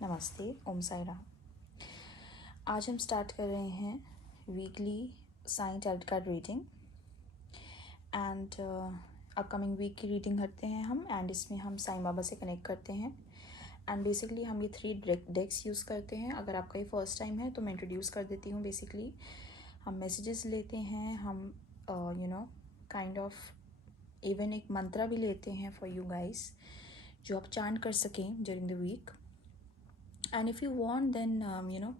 नमस्ते, ओम साई राम। आज हम स्टार्ट कर रहे हैं weekly Sai tarot card reading and upcoming week की रीडिंग करते हैं हम एंड इसमें हम साईं बाबा से कनेक्ट करते हैं एंड बेसिकली हम ये 3 डेक्स यूज़ करते हैं। अगर आपका ये फर्स्ट टाइम है तो मैं इंट्रोड्यूस कर देती हूँ। बेसिकली हम मैसेजेस लेते हैं, हम काइंड ऑफ इवन एक मंत्रा भी लेते हैं फॉर यू गाइस जो आप चांट कर सकें during the week. And if you want then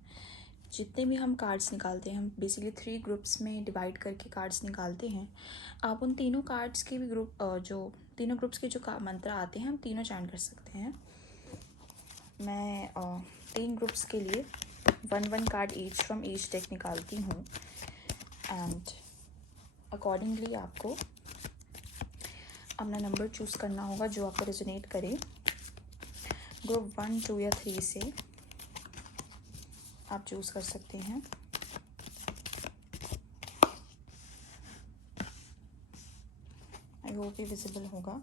जितने भी हम कार्ड्स निकालते हैं, हम बेसिकली 3 ग्रुप्स में डिवाइड करके कार्ड्स निकालते हैं। आप उन तीनों कार्ड्स के भी जो तीनों ग्रुप्स के जो मंत्र आते हैं हम तीनों चैंट कर सकते हैं। मैं 3 ग्रुप्स के लिए 1 card each from each deck निकालती हूँ एंड अकॉर्डिंगली आपको अपना नंबर चूज़ करना होगा जो आपको रेजोनेट करे। ग्रुप 1, 2 या 3 से आप चूज़ कर सकते हैं। आई होप ये विजिबल होगा।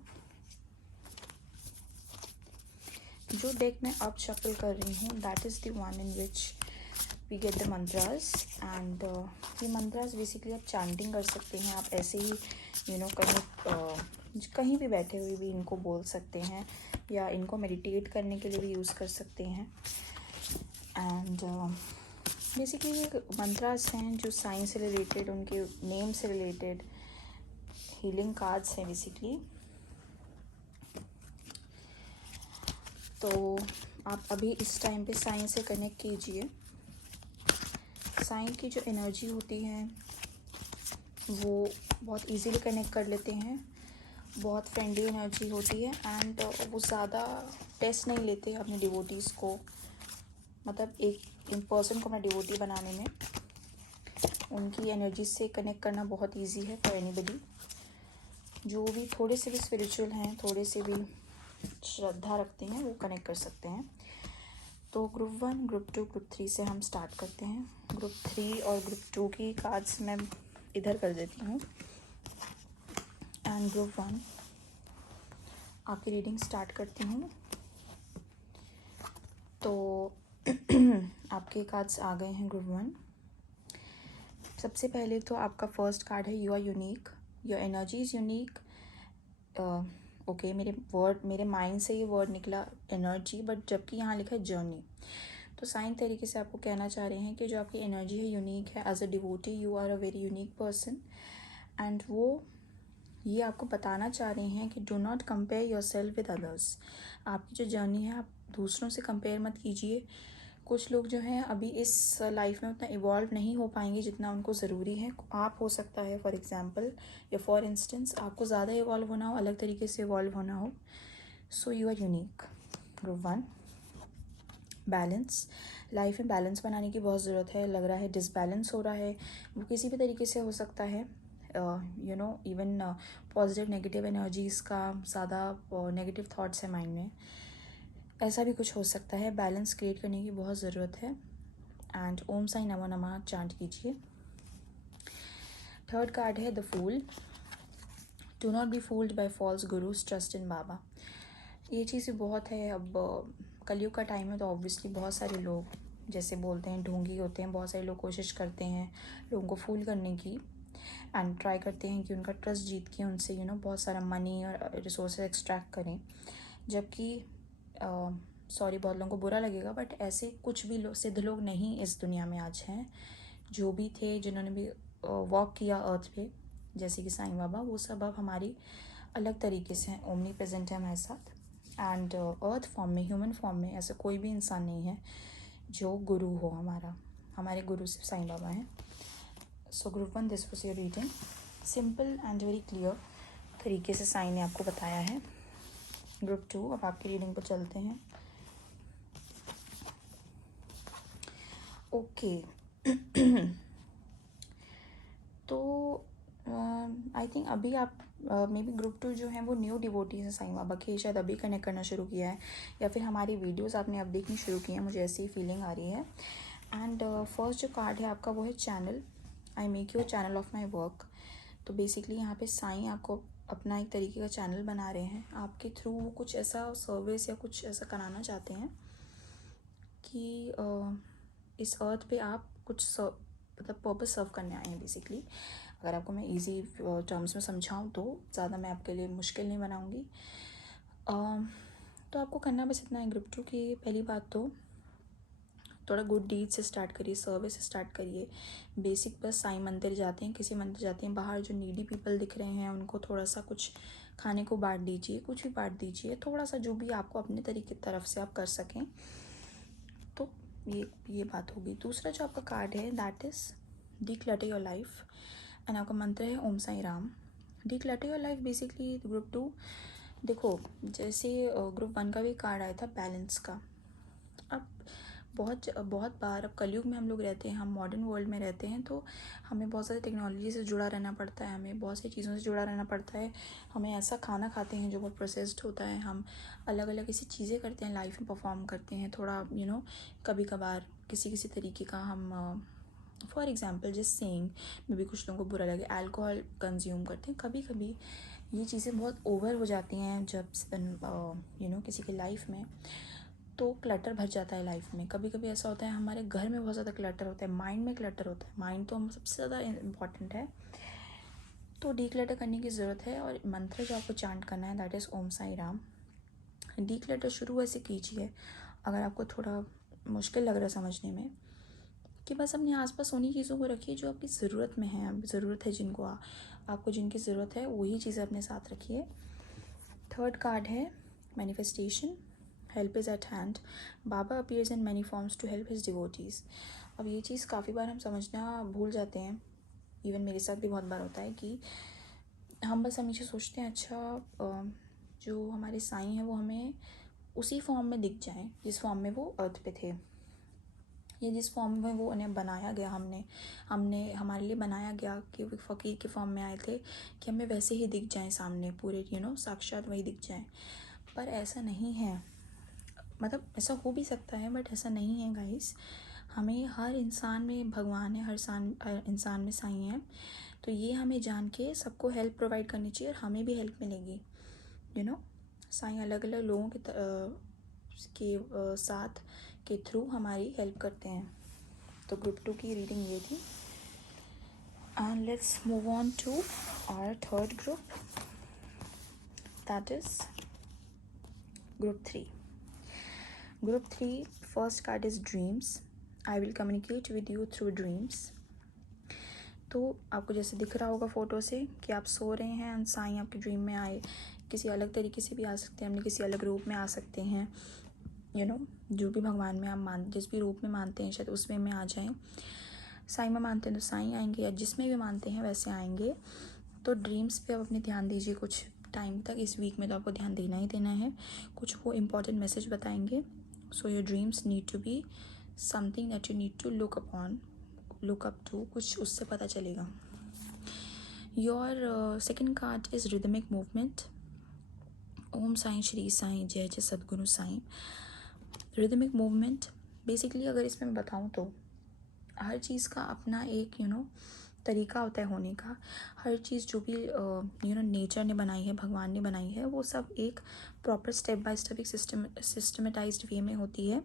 जो डेक मैं अब शफल कर रही हूँ that is the one in which we get the mantras and ये मंत्रास बेसिकली आप चैंटिंग कर सकते हैं। आप ऐसे ही कहीं भी बैठे हुए भी इनको बोल सकते हैं या इनको मेडिटेट करने के लिए भी यूज़ कर सकते हैं। एंड बेसिकली ये मंत्रास हैं जो साइंस से रिलेटेड, उनके नेम से रिलेटेड हीलिंग कार्ड्स हैं बेसिकली। तो आप अभी इस टाइम पे साइंस से कनेक्ट कीजिए। साइंस की जो एनर्जी होती है वो बहुत इजीली कनेक्ट कर लेते हैं, बहुत फ्रेंडली एनर्जी होती है एंड वो ज़्यादा टेस्ट नहीं लेते अपने डिवोटीज़ को, मतलब एक पर्सन को अपना डिवोटी बनाने में उनकी एनर्जी से कनेक्ट करना बहुत इजी है फॉर एनीबडी। जो भी थोड़े से भी स्पिरिचुअल हैं, थोड़े से भी श्रद्धा रखते हैं, वो कनेक्ट कर सकते हैं। तो ग्रुप 1, ग्रुप 2, ग्रुप 3 से हम स्टार्ट करते हैं। ग्रुप 3 और ग्रुप 2 की कार्ड्स मैं इधर कर देती हूँ एंड ग्रुप 1 आपकी रीडिंग स्टार्ट करती हूँ। तो आपके कार्ड्स आ गए हैं ग्रुप 1। सबसे पहले तो आपका फर्स्ट कार्ड है you are unique, your energy is unique. Okay, मेरे माइंड से ये वर्ड निकला एनर्जी, बट जबकि यहाँ लिखा है जर्नी। तो साइन तरीके से आपको कहना चाह रहे हैं कि जो आपकी एनर्जी है यूनिक है। As a devotee you are a very unique person and वो ये आपको बताना चाह रहे हैं कि do not compare yourself with others. आपकी जो जर्नी है आप दूसरों से कंपेयर मत कीजिए। कुछ लोग जो हैं अभी इस लाइफ में उतना इवॉल्व नहीं हो पाएंगे जितना उनको ज़रूरी है। आप हो सकता है फॉर एग्जांपल या फॉर इंस्टेंस आपको ज़्यादा इवॉल्व होना हो, अलग तरीके से इवॉल्व होना हो। So you are unique. Group 1, balance. Life में बैलेंस बनाने की बहुत ज़रूरत है। लग रहा है डिसबैलेंस हो रहा है, वो किसी भी तरीके से हो सकता है। इवन पॉजिटिव नेगेटिव एनर्जीज़ का ज़्यादा नेगेटिव थाट्स है माइंड में, ऐसा भी कुछ हो सकता है। बैलेंस क्रिएट करने की बहुत ज़रूरत है एंड ओम साई नमो नमः चांट कीजिए। थर्ड कार्ड है the fool. Do not be fooled by false gurus, trust in Baba. ये चीज़ भी बहुत है। अब कलयुग का टाइम है तो ऑब्वियसली बहुत सारे लोग जैसे बोलते हैं ढोंगी होते हैं। बहुत सारे लोग कोशिश करते हैं लोगों को फूल करने की एंड ट्राई करते हैं कि उनका ट्रस्ट जीत के उनसे बहुत सारा मनी और रिसोर्सेज एक्सट्रैक्ट करें। जबकि सॉरी बहुत लोगों को बुरा लगेगा बट ऐसे कुछ भी सिद्ध लोग नहीं इस दुनिया में आज हैं। जो भी थे जिन्होंने भी वॉक किया अर्थ पे जैसे कि साईं बाबा, वो सब अब हमारी अलग तरीके से हैं, ओमनी प्रेजेंट है हमारे साथ एंड अर्थ फॉर्म में, ह्यूमन फॉर्म में ऐसा कोई भी इंसान नहीं है जो गुरु हो हमारा। हमारे गुरु सिर्फ साईं बाबा हैं। So group 1 this was your reading. Simple and very clear तरीके से साईं ने आपको बताया है। ग्रुप 2 अब आपकी रीडिंग पर चलते हैं। ओके तो आई थिंक अभी आप मे बी ग्रुप 2 जो है वो न्यू डिवोटीज हैं साईं बाबा के, शायद अभी कनेक्ट करना शुरू किया है या फिर हमारी वीडियोस आपने अब देखनी शुरू की है, मुझे ऐसी ही फीलिंग आ रही है। एंड फर्स्ट जो कार्ड है आपका वो है channel. I make you channel of my work. तो बेसिकली यहाँ पे साईं आपको अपना एक तरीके का चैनल बना रहे हैं। आपके थ्रू वो कुछ ऐसा सर्विस या कुछ ऐसा कराना चाहते हैं कि इस अर्थ पे आप कुछ मतलब पर्पस सर्व करने आए हैं बेसिकली। अगर आपको मैं इजी टर्म्स में समझाऊँ तो ज़्यादा मैं आपके लिए मुश्किल नहीं बनाऊँगी। तो आपको करना बस इतना है ग्रुप 2 की। पहली बात तो थोड़ा गुड डीड से स्टार्ट करिए, सर्विस से स्टार्ट करिए। बेसिक बस साईं मंदिर जाते हैं, किसी मंदिर जाते हैं, बाहर जो नीडी पीपल दिख रहे हैं उनको थोड़ा सा कुछ खाने को बांट दीजिए, कुछ भी बांट दीजिए, थोड़ा सा जो भी आपको अपने तरीके की तरफ से आप कर सकें। तो ये बात होगी। दूसरा जो आपका कार्ड है that is declutter your life and आपका मंत्र है Om Sai Ram. Declutter your life basically group 2, देखो जैसे ग्रुप 1 का भी कार्ड आया था बैलेंस का। अब बहुत बार अब कलयुग में हम लोग रहते हैं, हम मॉडर्न वर्ल्ड में रहते हैं, तो हमें बहुत सारी टेक्नोलॉजी से जुड़ा रहना पड़ता है, हमें बहुत सी चीज़ों से जुड़ा रहना पड़ता है। हमें ऐसा खाना खाते हैं जो बहुत प्रोसेस्ड होता है, हम अलग अलग ऐसी चीज़ें करते हैं, लाइफ में परफॉर्म करते हैं थोड़ा कभी कभार किसी तरीके का हम फॉर एग्ज़ाम्पल जिस सेइंग में भी कुछ लोगों को बुरा लगे, अल्कोहल कंज्यूम करते हैं। कभी कभी ये चीज़ें बहुत ओवर हो जाती हैं जब किसी की लाइफ में, तो क्लटर भर जाता है लाइफ में। कभी कभी ऐसा होता है हमारे घर में बहुत ज़्यादा क्लटर होता है, माइंड में क्लटर होता है। माइंड तो हम सबसे ज़्यादा इम्पॉर्टेंट है, तो डीक्लटर करने की ज़रूरत है। और मंत्र जो आपको चांट करना है that is Om Sai Ram. Declutter शुरू ऐसे कीजिए, अगर आपको थोड़ा मुश्किल लग रहा है समझने में, कि बस अपने आसपास उन्हीं चीज़ों को रखिए जो आपकी ज़रूरत में है, ज़रूरत है जिनको आपको जिनकी ज़रूरत है वही चीज़ें अपने साथ रखिए। थर्ड कार्ड है manifestation, help is at hand. Baba appears in many forms to help his devotees. अब ये चीज़ काफ़ी बार हम समझना भूल जाते हैं, इवन मेरे साथ भी बहुत बार होता है कि हम बस हमेशा सोचते हैं अच्छा जो हमारे साईं हैं वो हमें उसी फॉर्म में दिख जाएं जिस फॉर्म में वो अर्थ पे थे, या जिस फॉर्म में वो उन्हें बनाया गया, हमने हमारे लिए बनाया गया कि वो फ़कीर के फॉर्म में आए थे, कि हमें वैसे ही दिख जाएं सामने पूरे साक्षात वही दिख जाएं। पर ऐसा नहीं है, मतलब ऐसा हो भी सकता है बट ऐसा नहीं है गाइस। हमें हर इंसान में भगवान है, हर इंसान में साईं है। तो ये हमें जान के सबको हेल्प प्रोवाइड करनी चाहिए और हमें भी हेल्प मिलेगी। साईं अलग अलग लोगों के साथ के थ्रू हमारी हेल्प करते हैं। तो ग्रुप 2 की रीडिंग ये थी। And let's move on to our third group, that is group 3. Group 3, first card is dreams. I will communicate with you through dreams. तो आपको जैसे दिख रहा होगा फ़ोटो से कि आप सो रहे हैं एंड साईं आपके ड्रीम में आए। किसी अलग तरीके से भी आ सकते हैं, हमने किसी अलग रूप में आ सकते हैं। जो भी भगवान में आप जिस भी रूप में मानते हैं शायद उसमें में आ जाएं। साईं में मानते हैं तो साईं आएंगे, या जिसमें भी मानते हैं वैसे आएंगे। तो ड्रीम्स पे आप अपने ध्यान दीजिए कुछ टाइम तक। इस वीक में तो आपको ध्यान देना ही देना है, कुछ वो इम्पॉर्टेंट मैसेज बताएंगे। So your dreams need to be something that you need to look up to, कुछ उससे पता चलेगा। Your second card is rhythmic movement. Om Sai Shri Sai जय जय Sadguru Sai. Rhythmic movement basically अगर इसमें मैं बताऊँ तो हर चीज़ का अपना एक तरीका होता है होने का। हर चीज़ जो भी नेचर ने बनाई है, भगवान ने बनाई है, वो सब एक प्रॉपर स्टेप बाय स्टेप एक सिस्टमेटाइज्ड वे में होती है।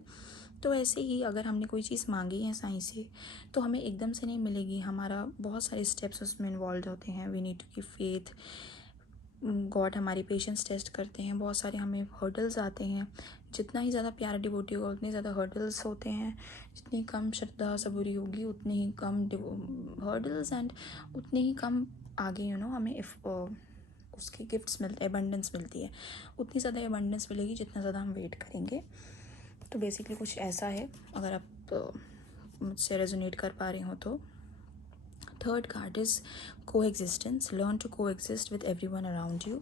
तो ऐसे ही अगर हमने कोई चीज़ मांगी है साईं से तो हमें एकदम से नहीं मिलेगी, हमारा बहुत सारे स्टेप्स उसमें इन्वॉल्व होते हैं। We need to keep faith, God हमारी पेशेंस टेस्ट करते हैं, बहुत सारे हमें हर्डल्स आते हैं। जितना ही ज़्यादा प्यारा डिवोटी होगा उतने ज़्यादा हर्डल्स होते हैं, जितनी कम श्रद्धा सबूरी होगी उतने ही कम हर्डल्स एंड उतने ही कम आगे हमें उसके गिफ्ट्स मिलते, एबंडेंस मिलती है। उतनी ज़्यादा एबंडेंस मिलेगी जितना ज़्यादा हम वेट करेंगे। तो बेसिकली कुछ ऐसा है, अगर आप मुझसे रेजोनेट कर पा रहे हो तो। Third card is coexistence, learn to coexist with everyone around you.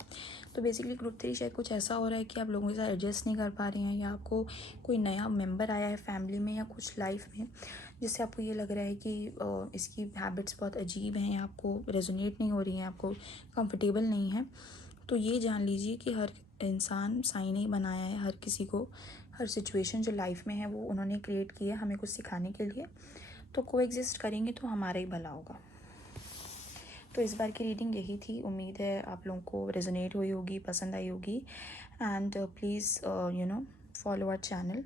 तो बेसिकली ग्रुप 3 शायद कुछ ऐसा हो रहा है कि आप लोगों के साथ एडजस्ट नहीं कर पा रहे हैं, या आपको कोई नया मेंबर आया है फैमिली में या कुछ लाइफ में जिससे आपको ये लग रहा है कि इसकी हैबिट्स बहुत अजीब हैं, आपको रेजोनेट नहीं हो रही हैं, आपको कंफर्टेबल नहीं है। तो ये जान लीजिए कि हर इंसान साईं ने बनाया है, हर किसी को हर सिचुएशन जो लाइफ में है वो उन्होंने क्रिएट की है हमें कुछ सिखाने के लिए। तो कोएग्जिस्ट करेंगे तो हमारा ही भला होगा। तो इस बार की रीडिंग यही थी। उम्मीद है आप लोगों को रेजोनेट हुई होगी, पसंद आई होगी। And please follow our channel.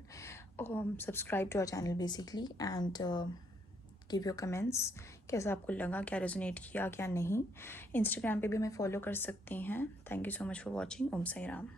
Subscribe to our channel basically and give your comments, कैसा आपको लगा, क्या रेजोनेट किया क्या नहीं। इंस्टाग्राम पे भी हमें फॉलो कर सकती हैं। Thank you so much for watching. Om Sai Ram.